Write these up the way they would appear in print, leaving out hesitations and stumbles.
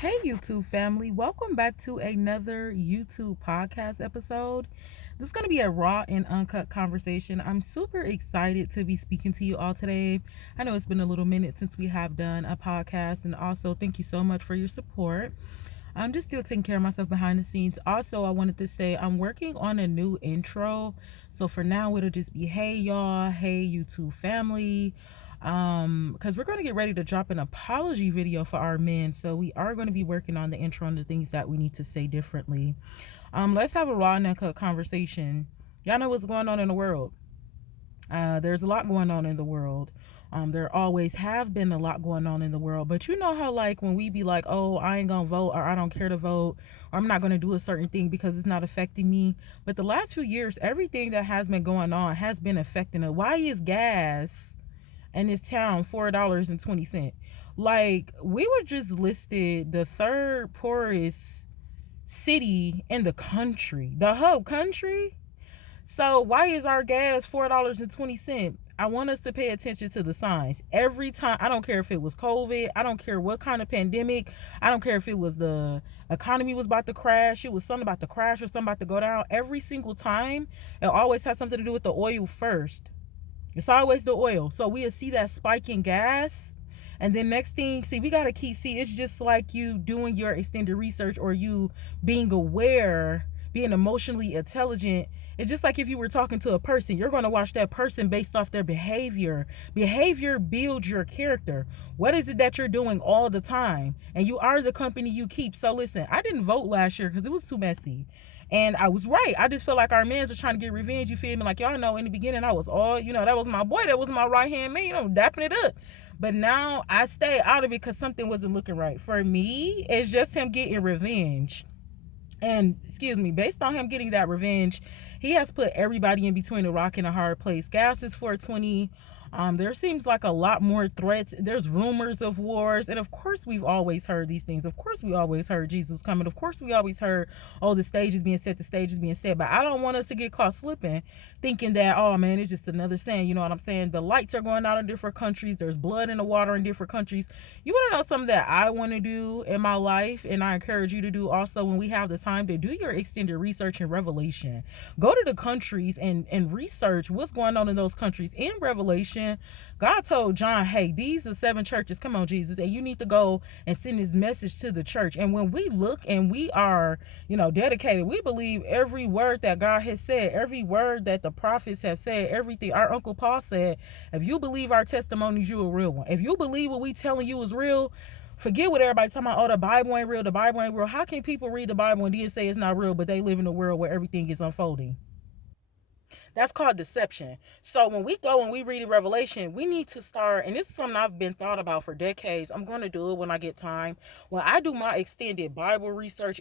Hey, YouTube family, welcome back to another YouTube podcast episode. This is going to be a raw and uncut conversation. I'm super excited to be speaking to you all today. I know it's been a little minute since we have done a podcast, and also thank you so much for your support. I'm just still taking care of myself behind the scenes. Also, I wanted to say I'm working on a new intro. So for now, it'll just be hey, y'all, hey, YouTube family, because we're going to get ready to drop an apology video for our men, so we are going to be working on the intro and the things that we need to say differently. Let's have a raw and uncut conversation. Y'all know what's going on in the world. There's a lot going on in the world. There always have been a lot going on in the world, but you know how, like, when we be like, oh, I ain't gonna vote, or I don't care to vote, or I'm not gonna do a certain thing because it's not affecting me. But the last few years, everything that has been going on has been affecting it. Why is gas in this town $4.20? Like, we were just listed the third poorest city in the country, the whole country. So why is our gas $4.20? I want us to pay attention to the signs. Every time, I don't care if it was COVID, I don't care what kind of pandemic, I don't care if it was the economy was about to crash, it was something about to crash or something about to go down. Every single time, it always has something to do with the oil first. It's always the oil. So we'll see that spike in gas. And then next thing, see, we got to it's just like you doing your extended research, or you being aware, being emotionally intelligent. It's just like if you were talking to a person, you're going to watch that person based off their behavior. Behavior builds your character. What is it that you're doing all the time? And you are the company you keep. So listen, I didn't vote last year because it was too messy. And I was right. I just feel like our mans are trying to get revenge. You feel me? Like, y'all know in the beginning, I was all, that was my boy. That was my right hand man, dapping it up. But now I stay out of it because something wasn't looking right. For me, it's just him getting revenge. And, based on him getting that revenge, he has put everybody in between a rock and a hard place. Gas is 420. There seems like a lot more threats. There's rumors of wars. And of course, we've always heard these things. Of course, we always heard Jesus coming. Of course, we always heard, oh, the stage is being set, the stage is being set. But I don't want us to get caught slipping, thinking that, oh, man, it's just another saying. You know what I'm saying? The lights are going out in different countries. There's blood in the water in different countries. You want to know something that I want to do in my life, and I encourage you to do also when we have the time to do your extended research in Revelation. Go to the countries and research what's going on in those countries. In Revelation, God told John, hey, these are 7 churches. Come on, Jesus. And you need to go and send his message to the church. And when we look and we are, dedicated, we believe every word that God has said, every word that the prophets have said, everything our Uncle Paul said. If you believe our testimonies, you a real one. If you believe what we telling you is real, forget what everybody's talking about. Oh, the Bible ain't real. The Bible ain't real. How can people read the Bible and then say it's not real, but they live in a world where everything is unfolding? That's called deception. So when we go and we read in Revelation, we need to start, and this is something I've been thought about for decades. I'm going to do it when I get time. When I do my extended Bible research,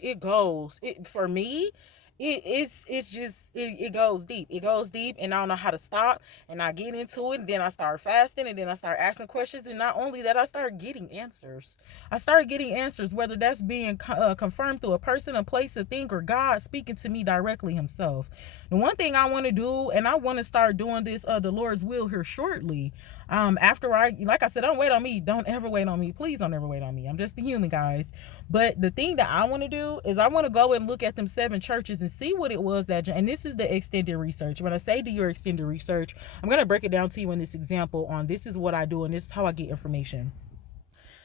for me, it goes deep. It goes deep, and I don't know how to stop. And I get into it, and then I start fasting, and then I start asking questions. And not only that, I start getting answers. Whether that's being confirmed through a person, a place, a thing, or God speaking to me directly himself. The one thing I want to do, and I want to start doing this, the Lord's will here shortly. After like I said, don't wait on me. Don't ever wait on me. Please don't ever wait on me. I'm just a human, guys. But the thing that I want to do is I want to go and look at them 7 churches and see what it was and this is the extended research. When I say do your extended research, I'm going to break it down to you in this example on this is what I do and this is how I get information.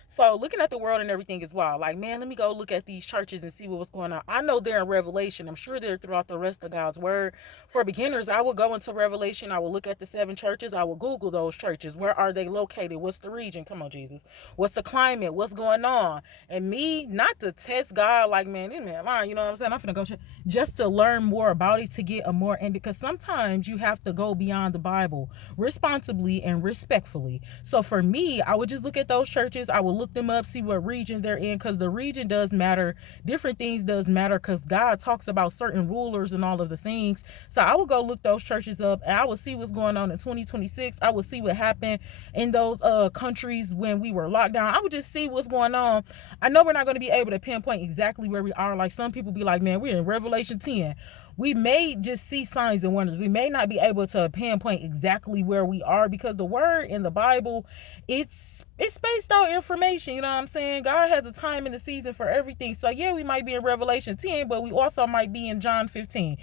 So looking at the world and everything as well, like, man, let me go look at these churches and see what's going on. I know they're in Revelation. I'm sure they're throughout the rest of God's word. For beginners, I will go into Revelation. I will look at the 7 churches. I will Google those churches. Where are they located? What's the region? Come on, Jesus. What's the climate? What's going on? And me, not to test God, like, man, this man lying, you know what I'm saying? I'm finna go check, just to learn more about it, to get a more, and because sometimes you have to go beyond the Bible responsibly and respectfully. So for me, I would just look at those churches. I will look them up, see what region they're in, because the region does matter. Different things does matter because God talks about certain rulers and all of the things. So I will go look those churches up, and I will see what's going on in 2026. I will see what happened in those countries when we were locked down. I would just see what's going on. I know we're not going to be able to pinpoint exactly where we are. Like, some people be like, man, we're in Revelation 10. we may just see signs and wonders. We may not be able to pinpoint exactly where we are, because the word in the Bible, it's based on information. You know what I'm saying? God has a time and a season for everything. So yeah, we might be in Revelation 10, but we also might be in John 15.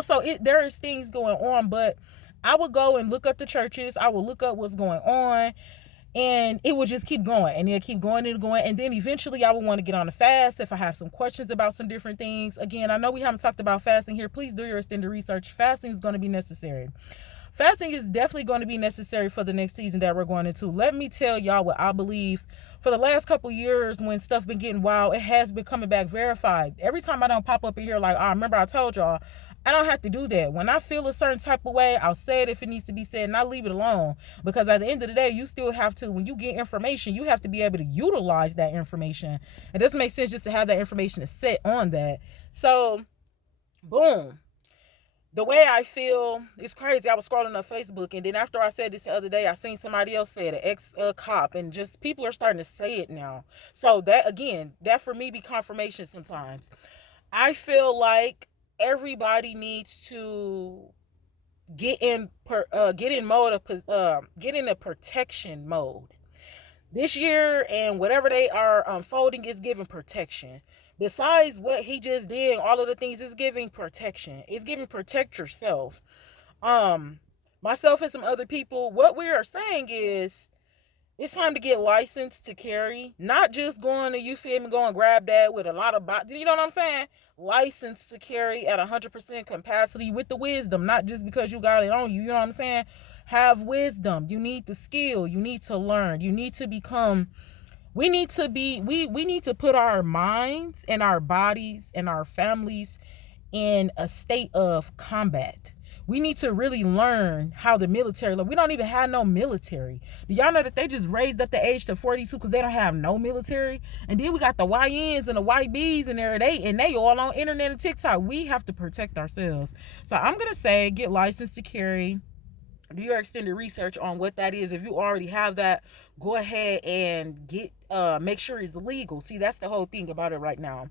So there is things going on, but I would go and look up the churches. I will look up what's going on, and it will just keep going, and it'll keep going and going. And then eventually I will want to get on a fast if I have some questions about some different things. Again, I know we haven't talked about fasting here. Please do your extended research. Fasting is going to be necessary. Fasting is definitely going to be necessary for the next season that we're going into. Let me tell y'all what I believe. For the last couple years, when stuff been getting wild, it has been coming back verified. Every time I don't pop up in here like, remember I told y'all, I don't have to do that. When I feel a certain type of way, I'll say it if it needs to be said, and I leave it alone. Because at the end of the day, you still have to, when you get information, you have to be able to utilize that information. It doesn't make sense just to have that information to sit on that. So, boom. The way I feel, it's crazy. I was scrolling up Facebook, and then after I said this the other day, I seen somebody else say it, an ex-cop, and just people are starting to say it now. So that, again, that for me be confirmation sometimes. I feel like everybody needs to get in a protection mode this year, and whatever they are unfolding is giving protection. Besides what he just did, all of the things is giving protection. It's giving protect yourself. Myself and some other people, what we are saying is it's time to get licensed to carry, not just going to, you feel me, go and grab that with a lot of, you know what I'm saying? Licensed to carry at 100% capacity with the wisdom, not just because you got it on you, you know what I'm saying? Have wisdom. You need the skill. You need to learn. You need to become, we need to put our minds and our bodies and our families in a state of combat. We need to really learn how the military, we don't even have no military. Do y'all know that they just raised up the age to 42 because they don't have no military? And then we got the YNs and the YBs in there, they all on internet and TikTok. We have to protect ourselves. So I'm going to say, get licensed to carry. Do your extended research on what that is. If you already have that, go ahead and make sure it's legal. See, that's the whole thing about it right now.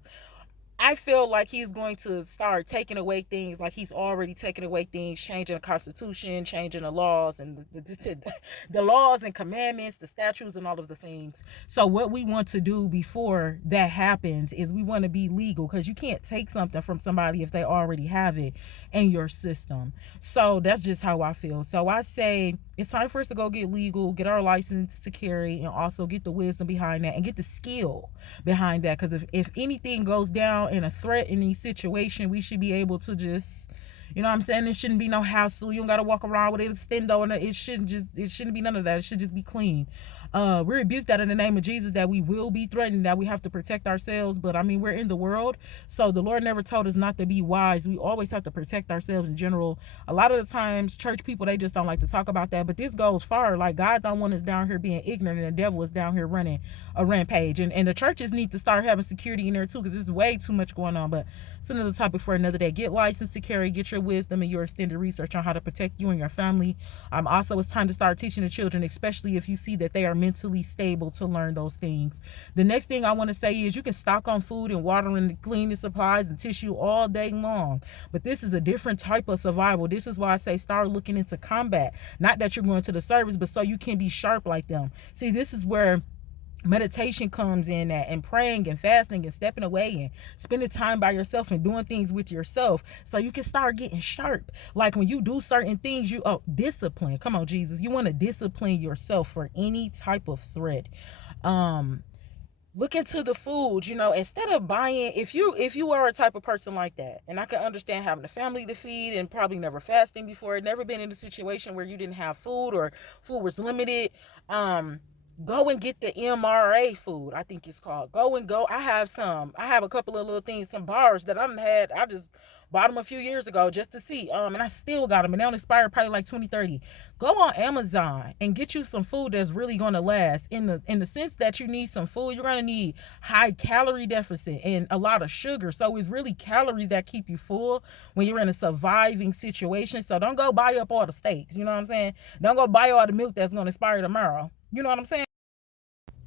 I feel like he's going to start taking away things, like he's already taken away things, changing the Constitution, changing the laws, and the laws and commandments, the statutes, and all of the things. So what we want to do before that happens is we want to be legal, because you can't take something from somebody if they already have it in your system. So that's just how I feel. So I say it's time for us to go get legal, get our license to carry, and also get the wisdom behind that and get the skill behind that. Because if anything goes down in a threatening situation, we should be able to just, you know what I'm saying? It shouldn't be no hassle. You don't got to walk around with it extendo, and it shouldn't be none of that. It should just be clean. We rebuke that in the name of Jesus, that we will be threatened, that we have to protect ourselves. But I mean, we're in the world, so the Lord never told us not to be wise. We always have to protect ourselves in general. A lot of the times, church people, they just don't like to talk about that, but this goes far. Like, God don't want us down here being ignorant, and the devil is down here running a rampage. And the churches need to start having security in there too, because there's way too much going on. But it's another topic for another day. Get licensed to carry, get your wisdom and your extended research on how to protect you and your family. Also, it's time to start teaching the children, especially if you see that they are mentally stable, to learn those things. The next thing I want to say is you can stock on food and water and cleaning supplies and tissue all day long, but this is a different type of survival. This is why I say start looking into combat. Not that you're going to the service, but so you can be sharp like them. See, this is where meditation comes in at, and praying and fasting and stepping away and spending time by yourself and doing things with yourself, so you can start getting sharp. Like when you do certain things, discipline. Come on, Jesus. You want to discipline yourself for any type of threat. Look into the food, instead of buying, if you are a type of person like that, and I can understand having a family to feed and probably never fasting before, never been in a situation where you didn't have food or food was limited, go and get the MRA food, I think it's called. I have a couple of little things, some bars that I just bought them a few years ago just to see, and I still got them, and they don't expire probably like 2030. Go on Amazon and get you some food that's really going to last, in the sense that you need some food. You're going to need high calorie deficit and a lot of sugar, so it's really calories that keep you full when you're in a surviving situation. So don't go buy up all the steaks, you know what I'm saying? Don't go buy all the milk that's going to expire tomorrow, you know what I'm saying?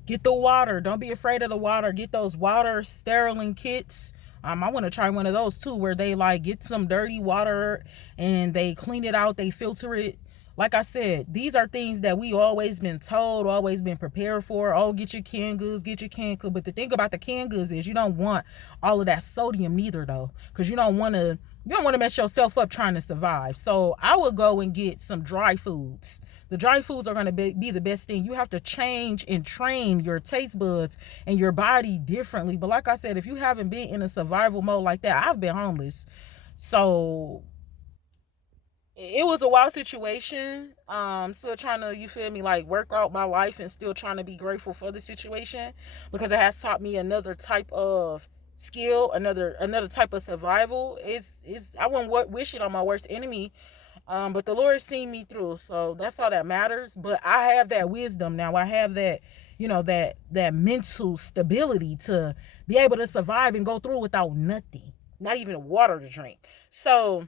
Get the water. Don't be afraid of the water. Get those water steriling kits. I want to try one of those too, where they like get some dirty water and they clean it out, they filter it. Like I said, these are things that we always been told, always been prepared for. Oh, get your canned goods, get your canned goods. But the thing about the canned goods is you don't want all of that sodium neither, though, because you don't want to mess yourself up trying to survive. So I would go and get some dry foods. The dry foods are going to be the best thing. You have to change and train your taste buds and your body differently. But like I said, if you haven't been in a survival mode like that, I've been homeless. So it was a wild situation. Still trying to, you feel me, like work out my life and still trying to be grateful for the situation, because it has taught me another type of skill, another type of survival. It's I wouldn't wish it on my worst enemy. But the Lord seen me through, so that's all that matters. But I have that wisdom now. I have that, that mental stability to be able to survive and go through without nothing, not even water to drink. So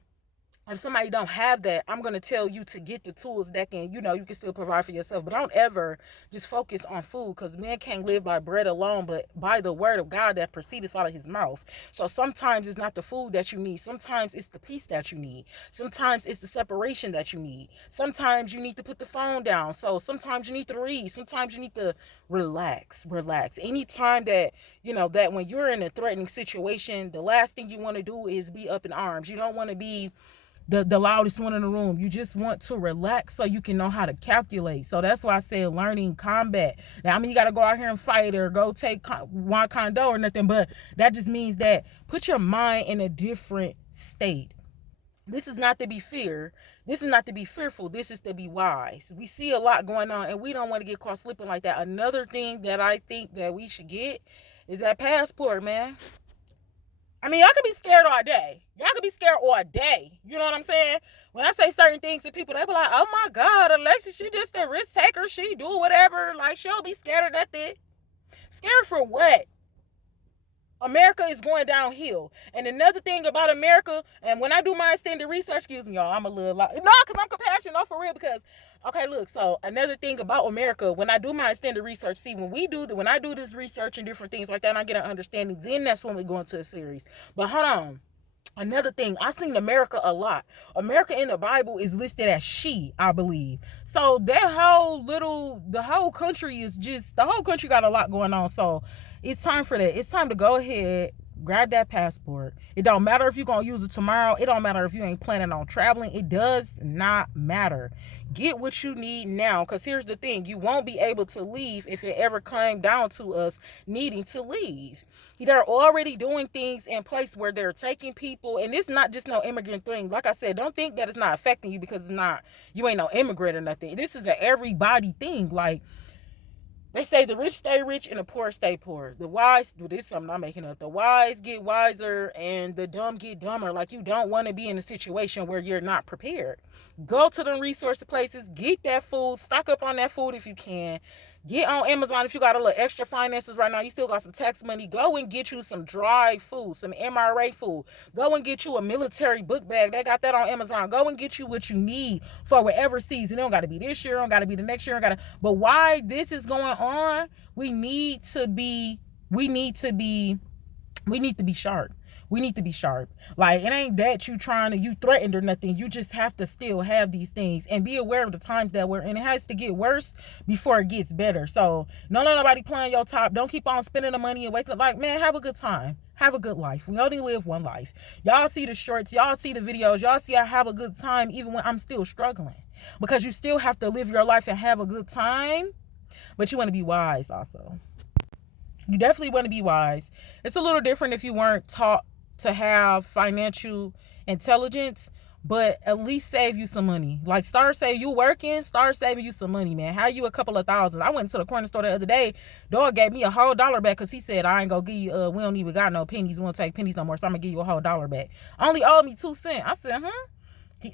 if somebody don't have that, I'm going to tell you to get the tools that can, you can still provide for yourself. But don't ever just focus on food, because man can't live by bread alone, but by the word of God that proceedeth out of his mouth. So sometimes it's not the food that you need. Sometimes it's the peace that you need. Sometimes it's the separation that you need. Sometimes you need to put the phone down. So sometimes you need to read. Sometimes you need to relax. Anytime that, that when you're in a threatening situation, the last thing you want to do is be up in arms. You don't want to be the loudest one in the room. You just want to relax so you can know how to calculate. So that's why I said learning combat. Now, I mean, you got to go out here and fight or go take Kondo or nothing, but that just means that put your mind in a different state. This is not to be fear. This is not to be fearful. This is to be wise. We see a lot going on, and we don't want to get caught slipping like that. Another thing that I think that we should get is that passport, man. I mean, y'all could be scared all day. Y'all could be scared all day. You know what I'm saying? When I say certain things to people, they be like, oh my God, Alexa, she just a risk taker. She do whatever. Like, she'll be scared of nothing. Scared for what? America is going downhill. And another thing about America, and when I do my extended research, excuse me, y'all, I'm a little no, because I'm compassionate, no, for real, because okay, look, so another thing about America, when I do my extended research, see, when I do this research and different things like that, and I get an understanding, then that's when we go into a series. But hold on. Another thing, I've seen America a lot. America in the Bible is listed as she, I believe. So the whole country got a lot going on. So it's time for that. It's time to go ahead, grab that passport. It don't matter if you're going to use it tomorrow. It don't matter if you ain't planning on traveling. It does not matter. Get what you need now, because here's the thing. You won't be able to leave if it ever came down to us needing to leave. They're already doing things in place where they're taking people, and it's not just no immigrant thing. Like I said, don't think that it's not affecting you because you ain't no immigrant or nothing. This is an everybody thing. Like, they say the rich stay rich and the poor stay poor. The wise, this is something I'm making up. The wise get wiser and the dumb get dumber. Like, you don't want to be in a situation where you're not prepared. Go to the resource places, get that food, stock up on that food if you can. Get on Amazon if you got a little extra finances right now. You still got some tax money. Go and get you some dry food, some MRA food. Go and get you a military book bag. They got that on Amazon. Go and get you what you need for whatever season. It don't got to be this year. It don't got to be the next year. But why this is going on, we need to be sharp. We need to be sharp. Like, it ain't that you threatened or nothing. You just have to still have these things and be aware of the times that we're in. It has to get worse before it gets better. So don't let nobody playing your top. Don't keep on spending the money and wasting. Like, man, have a good time. Have a good life. We only live one life. Y'all see the shorts. Y'all see the videos. Y'all see I have a good time even when I'm still struggling. Because you still have to live your life and have a good time. But you want to be wise also. You definitely want to be wise. It's a little different if you weren't taught to have financial intelligence, but at least save you some money. Like, start saving you some money, man. How you a couple of thousand. I went to the corner store the other day. Dog gave me a whole $1 back because he said, I ain't gonna give you, we don't even got no pennies. We won't take pennies no more, so I'm gonna give you a whole $1 back. Only owed me 2 cents. I said,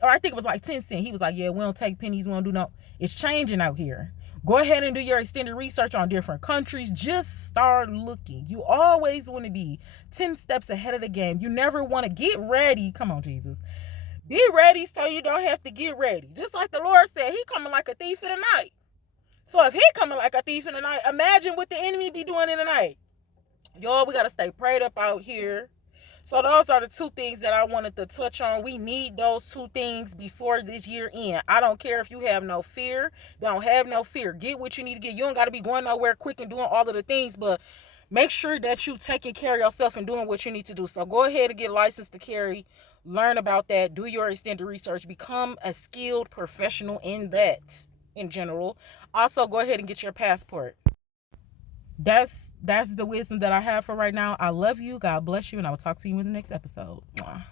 or I think it was like 10 cents. He was like, yeah, we don't take pennies. We don't do no. It's changing out here. Go ahead and do your extended research on different countries. Just start looking. You always want to be 10 steps ahead of the game. You never want to get ready. Come on, Jesus. Be ready so you don't have to get ready. Just like the Lord said, he coming like a thief in the night. So if he coming like a thief in the night, imagine what the enemy be doing in the night. Y'all, we got to stay prayed up out here. So those are the two things that I wanted to touch on. We need those two things before this year end. I don't care if you have no fear. Don't have no fear. Get what you need to get. You don't got to be going nowhere quick and doing all of the things, but make sure that you taking care of yourself and doing what you need to do. So go ahead and get licensed to carry. Learn about that. Do your extended research. Become a skilled professional in that in general. Also, go ahead and get your passport. That's the wisdom that I have for right now. I love you. God bless you, and I will talk to you in the next episode. Mwah.